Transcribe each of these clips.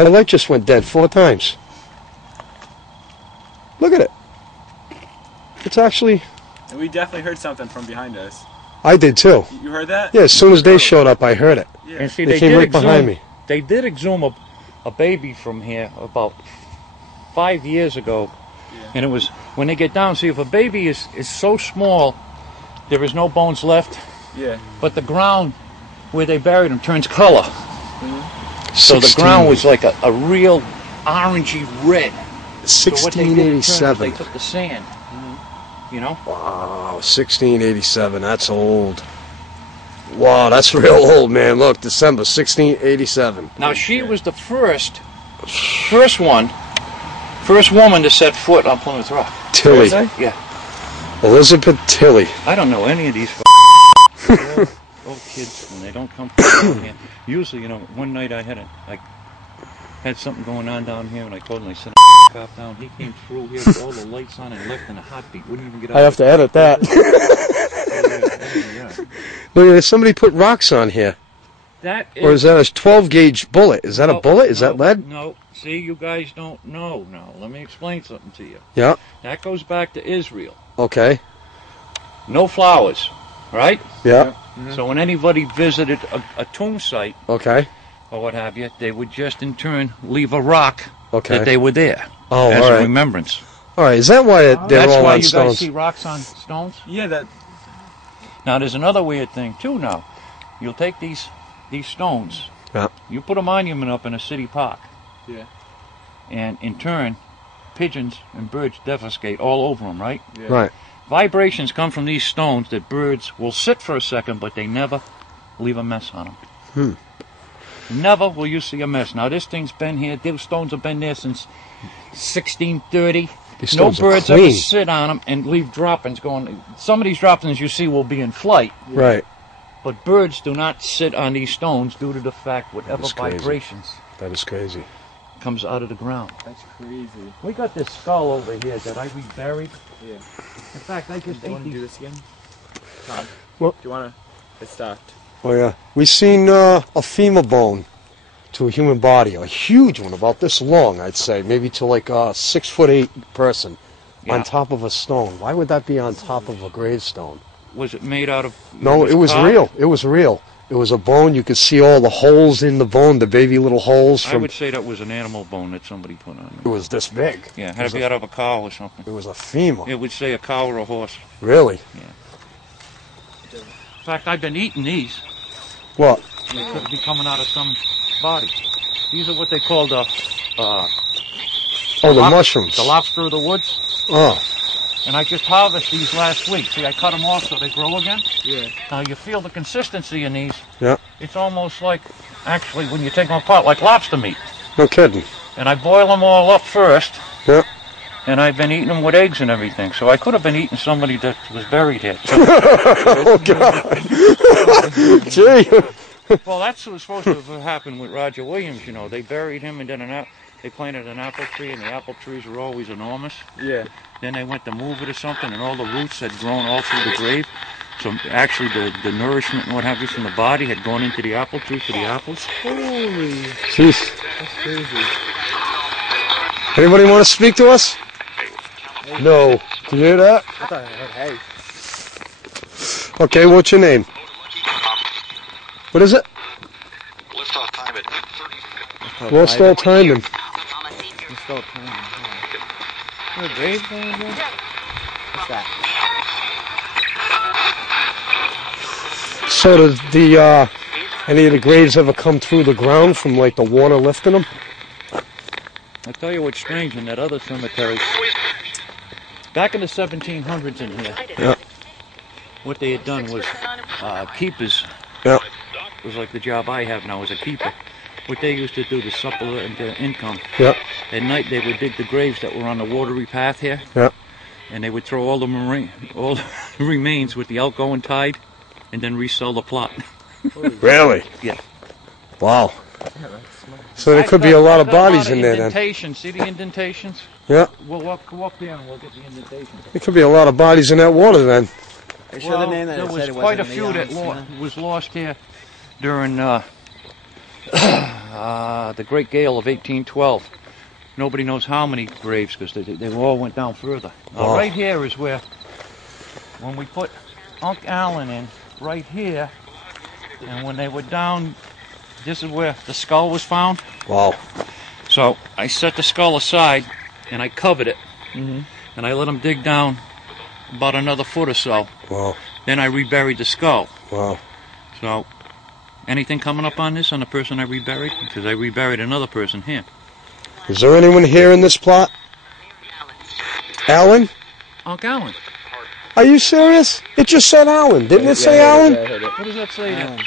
And the light just went dead 4 times. Look at it. It's actually... And we definitely heard something from behind us. I did too. You heard that? Yeah, as soon as they showed up, I heard it. Yeah. And see, They came right behind me. They did exhume a baby from here about 5 years ago. Yeah. And it was, when they get down, see, if a baby is so small, there is no bones left. Yeah. But the ground where they buried him turns color. Mm-hmm. So the ground was like a real orangey red. So what they did in turn 1687. was they took the sand, you know? Wow, 1687. That's old. Wow, that's real old, man. Look, December 1687. Now she was the first woman to set foot on Plymouth Rock. Tilly. Yeah. Elizabeth Tilly. I don't know any of these old kids, and they don't come from down here. Usually, you know, one night I had something going on down here, and I told him, I sent a cop down. He came through here with all the lights on and left in a heartbeat. Wouldn't even get out. I have to edit that. Look, somebody put rocks on here. That is, Or is that a 12-gauge bullet? Is that a bullet? Is that lead? No. See, you guys don't know now. Let me explain something to you. Yeah. That goes back to Israel. Okay. No flowers, right? Yeah. So when anybody visited a tomb site, Okay. or what have you, they would just in turn leave a rock Okay. that they were there Oh, as all a right. remembrance. All right. Is that why they're That's all why on you guys stones? see rocks on stones. Yeah, that. Now there's another weird thing too. Now, you'll take these stones, Yeah. you put a monument up in a city park, Yeah. and in turn, pigeons and birds defecate all over them, right? Yeah. Right. Vibrations come from these stones that birds will sit for a second, but they never leave a mess on them. Never will you see a mess. Now this thing's been here, those stones have been there since 1630. These No stones are birds ever clean. sit on them and leave droppings going. Some of these droppings you see will be in flight, Right. but birds do not sit on these stones due to the fact whatever That's crazy. vibrations That is crazy. comes out of the ground. That's crazy. We got this skull over here that I reburied. Yeah. In fact, I just Do you ate want to do these. this again? Tom, What? do you want to? It stopped. Oh yeah. We seen a femur bone to a human body, a huge one, about this long, I'd say, maybe to like a 6'8" person, Yeah. on top of a stone. Why would that be on top of a gravestone? Was it made out of? No, it was carved? real. It was real. It was a bone. You could see all the holes in the bone, the baby little holes I from. would say that was an animal bone that somebody put on It there. was this big. Yeah, It had was to be a- out of a cow or something. It was a femur. It would say a cow or a horse. Really? In fact, I've been eating these. What? They could be coming out of some body. These are what they call the Oh, the mushrooms. the lobster of the woods. Oh, And I just harvested these last week. See, I cut them off so they grow again. Yeah. Now you feel the consistency in these. yeah. It's almost like, actually, when you take them apart, like lobster meat. No kidding. And I boil them all up first. Yeah. And I've been eating them with eggs and everything. So I could have been eating somebody that was buried here. Oh God. Gee. Well, that's what was supposed to have happened with Roger Williams, you know. They buried him and then they planted an apple tree, and the apple trees were always enormous. Yeah. Then they went to move it or something, and all the roots had grown all through the grave. So actually the nourishment and what have you from the body had gone into the apple tree for the apples. Holy. Jeez. That's crazy. Anybody want to speak to us? No. Can you hear that? I thought I heard hey. Okay, what's your name? What is it? Lift off time at 8:30. Lost all timing. Let's go. Is there a grave going here? What's that? So did any of the graves ever come through the ground from like the water lifting them? I'll tell you what's strange in that other cemetery. Back in the 1700s in here, Yeah. what they had done was keepers. Yeah. It was like the job I have now as a keeper. What they used to do to supplement their income, Yeah. at night they would dig the graves that were on the watery path here, Yeah. and they would throw all the remains with the outgoing tide, and then resell the plot. Really? Yeah. Wow. So there could be a lot of bodies in there then. Indentations. See the indentations? Yeah. We'll go up there and we'll get the indentations. There could be a lot of bodies in that water then. Are you sure the name that there it said was it quite a wasn't few that Leon's, was lost here during the Great Gale of 1812. Nobody knows how many graves because they all went down further. Wow. Right here is where, when we put Unc Allen in, right here, and when they were down, this is where the skull was found. Wow. So I set the skull aside and I covered it, and I let them dig down about another foot or so. Wow. Then I reburied the skull. Wow. So, anything coming up on this, on the person I reburied? Because I reburied another person here. Is there anyone here in this plot? Alan? Unc Allen. Are you serious? It just said Alan. Didn't it say Alan? Yeah, I heard it. What does that say there?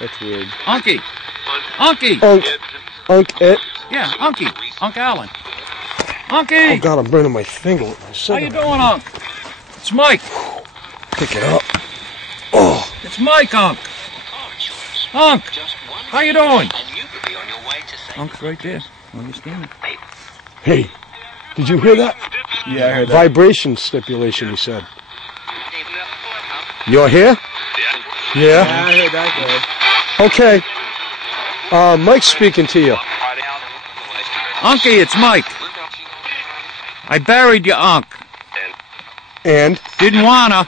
That's weird. Unky. Unky. Unc it. Yeah, Unky. Unc Allen. Oh Unky. God, I'm burning my finger with my How you cigarette. doing, Unc? It's Mike. Pick it up. Oh. It's Mike, Unc. Unc. How you doing? Unc's right there. Understand? Hey, did you hear that? Yeah, I heard that. Vibration stipulation, he said. You're here? Yeah, Yeah? I heard that guy. Okay. Mike's speaking to you. Unky, it's Mike. I buried you, Unc. And? Didn't wanna,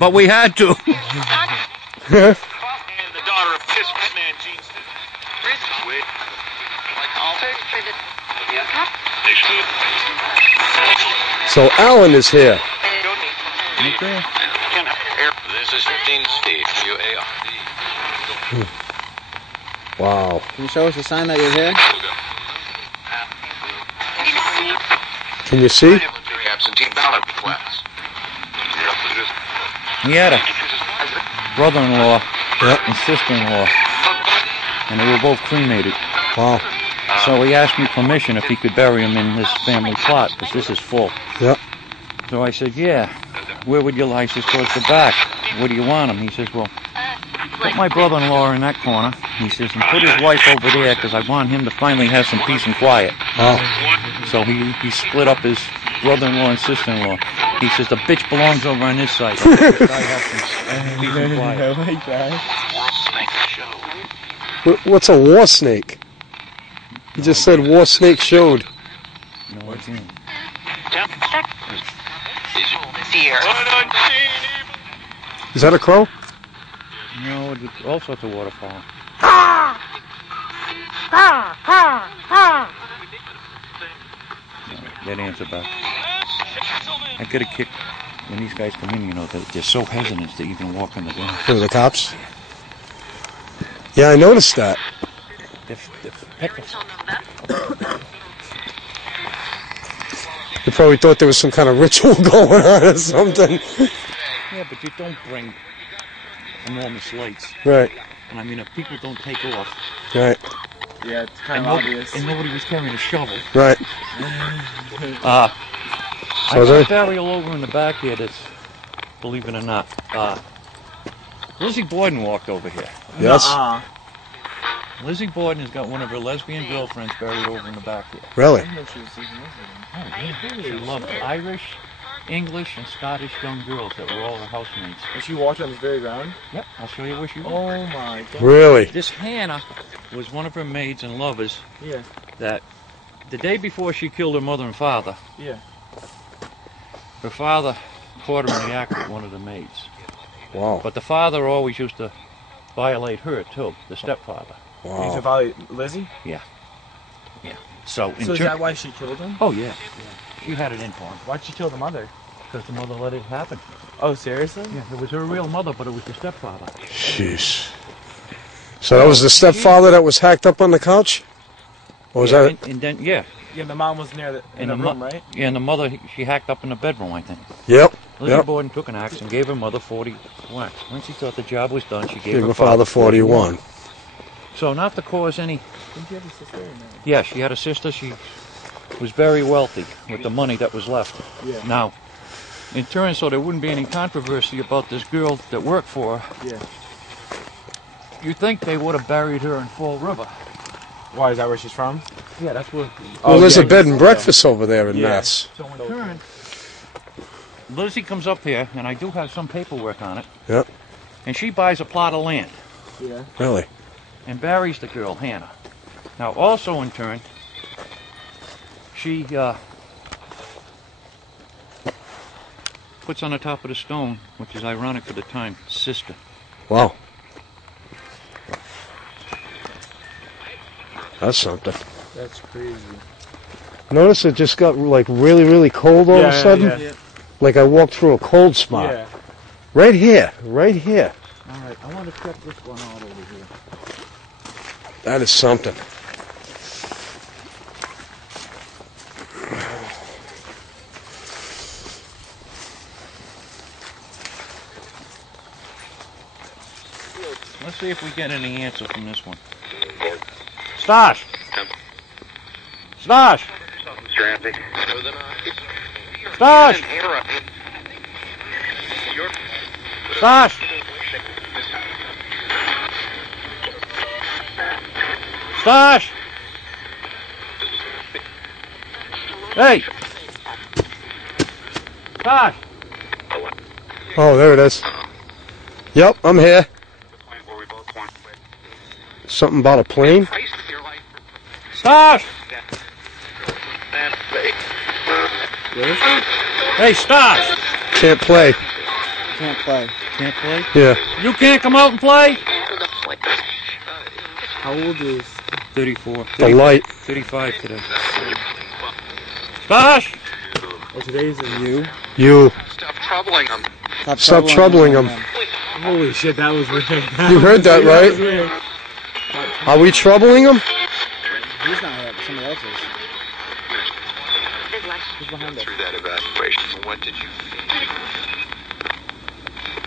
but we had to. And the daughter of Kiss Man Jeans. Wait. So Alan is here. Okay. This is Dean Steve, UARD. Wow. Can you show us a sign that you're here? Can you see? Absentee ballot request. He had a brother-in-law Yeah. and sister-in-law, and they were both cremated. Wow. So he asked me permission if he could bury him in this family plot, because this is full. Yeah. So I said, yeah. Where would you like? He says, towards the back. Where do you want him? He says, well, put my brother-in-law in that corner. He says, and put his wife over there, because I want him to finally have some peace and quiet. Wow. So he split up his brother-in-law and sister-in-law. He says, the bitch belongs over on this side. I have some peace and quiet. I like that. What's a war snake? He just said war snake showed. No, what's in? Is that a crow? No, it's all sorts of waterfowl. No, that answer back. I get a kick when these guys come in, you know, they're so hesitant to even walk in the door. Who, the cops? Yeah, I noticed that. They're petrified. They probably thought there was some kind of ritual going on or something. Yeah, but you don't bring enormous lights. Right, And I mean, if people don't take off, right, Yeah, it's kind and, of obvious. and nobody was carrying a shovel. right. I So got there, a burial over in the back here that's, believe it or not, Lizzie Borden walked over here. yes, Lizzie Borden has got one of her lesbian girlfriends buried over in the back here. really? Oh, yeah. She loved Irish, English, and Scottish young girls that were all her housemates. And she walked on this very ground? Yep, I'll show you where she was. Oh my god. Really? This Hannah was one of her maids and lovers Yeah, that the day before she killed her mother and father, yeah. her father caught her in the act with one of the maids. Wow, But the father always used to violate her too, the stepfather. He's wow. about Lizzie? So, in So is tur- that why she killed him? Oh yeah, she had it in for him Why'd she kill the mother? because the mother let it happen. Oh, seriously? Yeah, it was her real mother, but it was the stepfather. Jeez. So that was the stepfather that was hacked up on the couch? Or was Yeah, that? and then yeah, Yeah, the mom was near in the room, right? Yeah, and the mother she hacked up in the bedroom, I think. Yep. Lizzie Yep. Borden took an axe and gave her mother 40 whacks. When she thought the job was done, she gave Gave her her father 41. So not to cause any. Didn't you have a sister or no? Yeah, she had a sister. She was very wealthy with the money that was left. Yeah. Now, in turn, so there wouldn't be any controversy about this girl that worked for her. Yeah. You'd think they would have buried her in Fall River. Why, is that where she's from? Yeah, that's where. Well, there's yeah. a bed and breakfast over there in Yeah. Mass. So in turn, Lizzie comes up here, and I do have some paperwork on it. Yep. And she buys a plot of land. Yeah. Really? and buries the girl, Hannah. Now, also in turn, she puts on the top of the stone, which is ironic for the time, sister. Wow. That's something. That's crazy. Notice it just got like really, really cold all of a sudden. Yeah. Like I walked through a cold spot. Yeah. Right here. Right here. All right, I want to check this one out over here. That is something. Let's see if we get any answer from this one. Stash! Stash! Stash! Stash! Stash! Hey! Stash! Oh, there it is. Yep, I'm here. Something about a plane? Stash! Hey, Stash! Can't play. Can't play. Can't play? Yeah. You can't come out and play? How old is? 34. The light. 35 today. Stash! Oh, today's is you. You. Stop troubling them. Stop troubling him. Holy shit, that was weird. You heard that, right? was weird. Are we troubling him? He's not here, but somebody else is. Who's behind us? Through that evaluation, what did you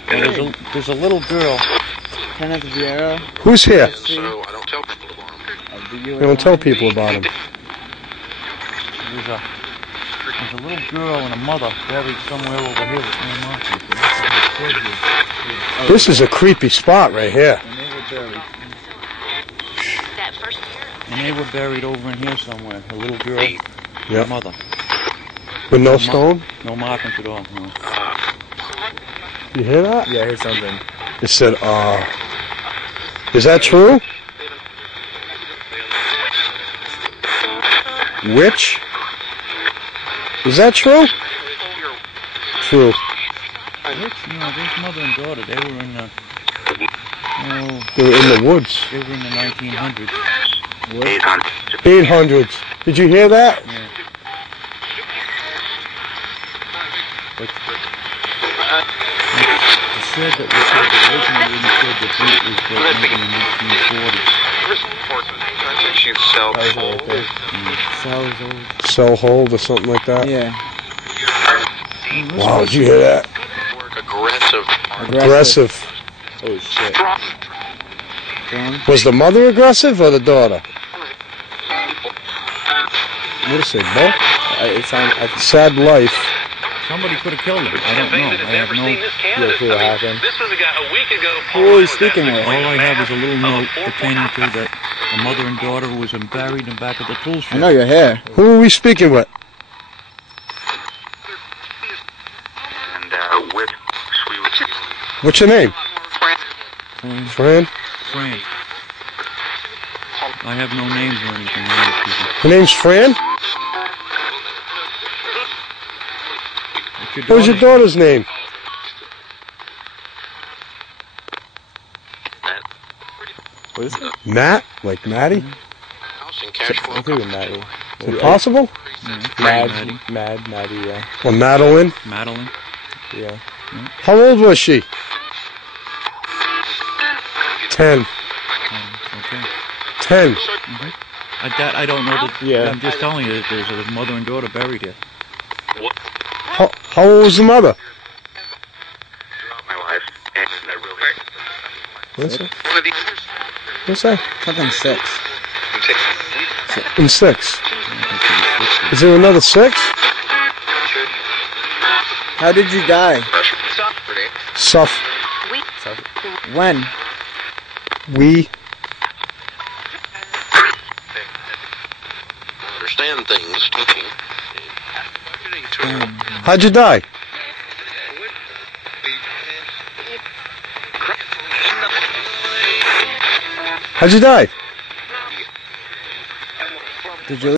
Well, there's a little girl. Kenneth Vieira. Who's here? So I don't tell people about them. We don't tell people about him. There's a little girl and a mother buried somewhere over here with no markings. This is a creepy spot right here. And they were buried. That first year. And they were buried over in here somewhere. A little girl and a Yep. mother. With no stone? No markings at all. No. You hear that? Yeah, here's something. It said, is that true? Which? Is that true? True. This mother and daughter, they were in the, They were in the woods. they were in the 1900s. 800s. Did you hear that? Yeah. But it said that we said the original wooden said the boot was built maybe in the 1940s. You sell Sal's old. Cell hold or something like that? Yeah. Wow, did you hear that? aggressive. Aggressive. Oh shit. John? Was the mother aggressive or the daughter? What did it say, both? It sounds. Sad life. Somebody could have killed him. I don't know. I have no. Yeah, see what happened. This was a guy a week ago. Who are you speaking with? All I have is a little note pertaining to that a mother and daughter who was buried in back of the tool I shed. know you're here. Who are we speaking with? And with we would What's your name? Fran. Fran? Fran. I have no names or anything. on these people. Her name's Fran? What's What was your daughter's name? What is it? Matt? Like Maddie? house and cash flow. I think it's Maddie. Is it possible? Maddie. Maddie, yeah. Or Madeline? Madeline. Yeah. How old was she? 10. Okay. 10. I don't know that. Yeah. I'm just telling you that there's a mother and daughter buried here. How old was the mother? Throughout my life, and I really. What's that? One of these. What's that? Fucking 6. In 6. Is there another 6? How did you die? Suff. When? We. Understand things. How'd you die? How'd you die? Did you